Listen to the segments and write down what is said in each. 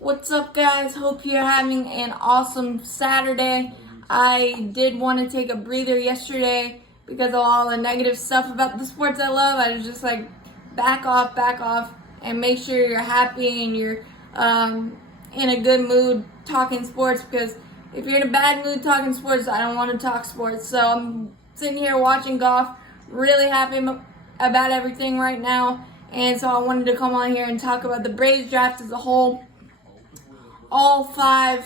What's up, guys? Hope you're having an awesome Saturday. I did want to take a breather yesterday because of all the negative stuff about the sports I love. I was just like, back off, and make sure you're happy and you're in a good mood talking sports, because if you're in a bad mood talking sports, I don't want to talk sports. So I'm sitting here watching golf, really happy about everything right now. And so I wanted to come on here and talk about the Braves draft as a whole. All five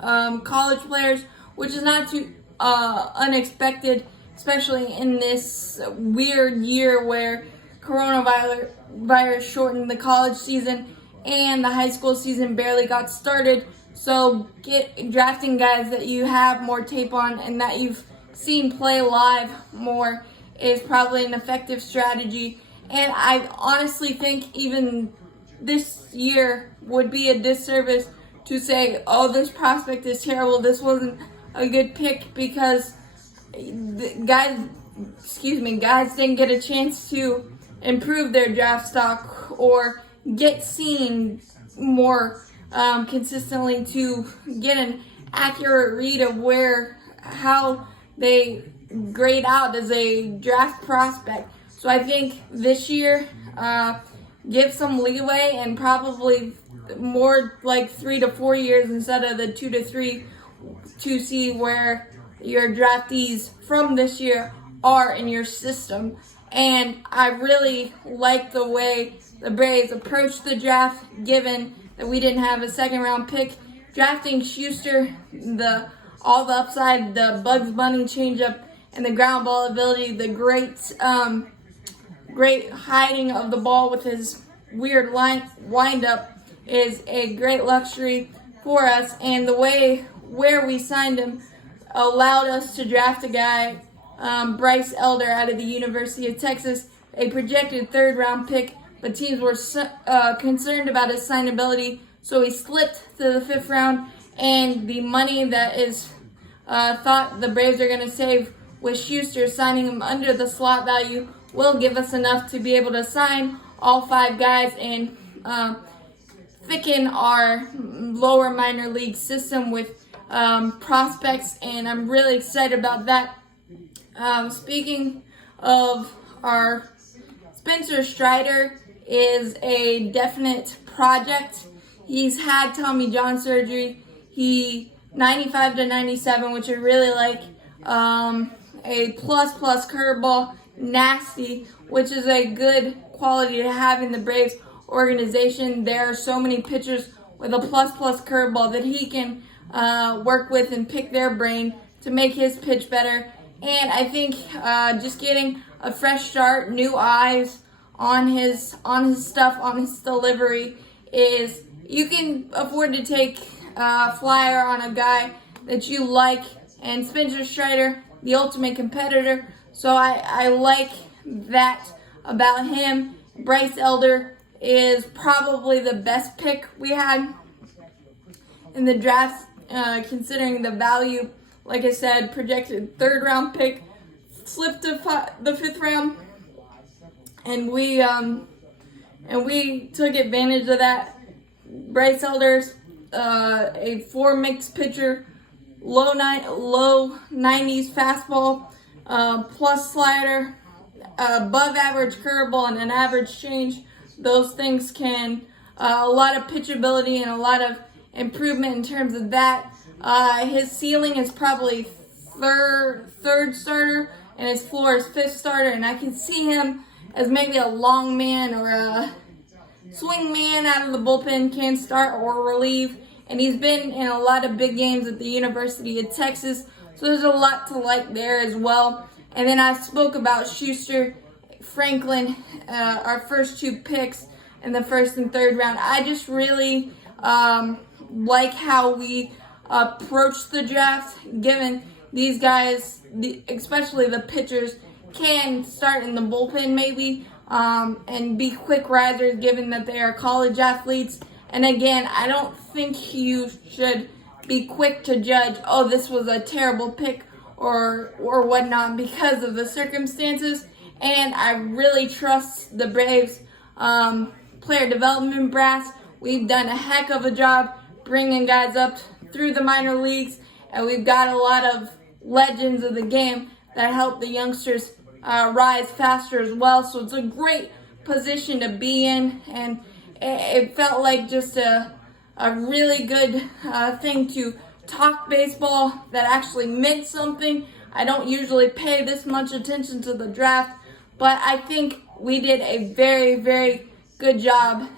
college players, which is not too unexpected, especially in this weird year where coronavirus shortened the college season and the high school season barely got started. So drafting guys that you have more tape on and that you've seen play live more is probably an effective strategy. And I honestly think even this year would be a disservice to say, oh, this prospect is terrible, this wasn't a good pick, because guys didn't get a chance to improve their draft stock or get seen more consistently to get an accurate read of how they grade out as a draft prospect. So I think this year, give some leeway and probably more like 3 to 4 years instead of the 2 to 3 to see where your draftees from this year are in your system. And I really like the way the Braves approached the draft, given that we didn't have a second round pick. Drafting Schuster, all the upside, the Bugs Bunny changeup, and the ground ball ability, the great hiding of the ball with his weird wind up is a great luxury for us. And the way where we signed him allowed us to draft a guy, Brice Elder, out of the University of Texas, a projected third-round pick, but teams were concerned about his signability, so he slipped to the fifth round. And the money that is thought the Braves are going to save with Schuster, signing him under the slot value, will give us enough to be able to sign all five guys and thicken our lower minor league system with prospects, and I'm really excited about that. Speaking of our Spencer Strider is a definite project. He's had Tommy John surgery. He 95 to 97, which I really like. A plus curveball, nasty, which is a good quality to have in the Braves organization. There are so many pitchers with a plus curveball that he can work with and pick their brain to make his pitch better. And I think just getting a fresh start, new eyes on his stuff, on his delivery, is you can afford to take a flyer on a guy that you like. And Spencer Strider, the ultimate competitor, so I like that about him. Brice Elder is probably the best pick we had in the draft, considering the value. Like I said, projected third-round pick, slipped to the fifth round, and we took advantage of that. Brice Elder's a 4-mix pitcher, low 90s fastball, plus slider, above average curveball, and an average change. Those things can a lot of pitchability and a lot of improvement in terms of that. His ceiling is probably third starter, and his floor is fifth starter. And I can see him as maybe a long man or a swing man out of the bullpen, can start or relieve. And he's been in a lot of big games at the University of Texas, so there's a lot to like there as well. And then I spoke about Schuster, Franklin, our first two picks in the first and third round. I just really like how we approached the draft, given these guys, especially the pitchers, can start in the bullpen maybe and be quick risers, given that they are college athletes. And again, I don't think you should be quick to judge, oh, this was a terrible pick or whatnot, because of the circumstances. And I really trust the Braves player development brass we've done a heck of a job bringing guys up through the minor leagues, and we've got a lot of legends of the game that help the youngsters rise faster as well. So it's a great position to be in, and it felt like just a really good thing to talk baseball that actually meant something. I don't usually pay this much attention to the draft, but I think we did a very, very good job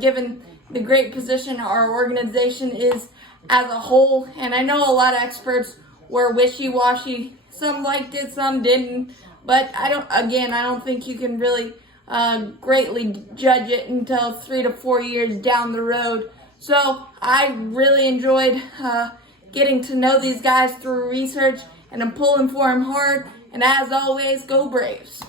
given the great position our organization is as a whole. And I know a lot of experts were wishy-washy. Some liked it, some didn't. But I don't think you can really greatly judge it until 3 to 4 years down the road. So I really enjoyed getting to know these guys through research, and I'm pulling for them hard. And as always, go Braves.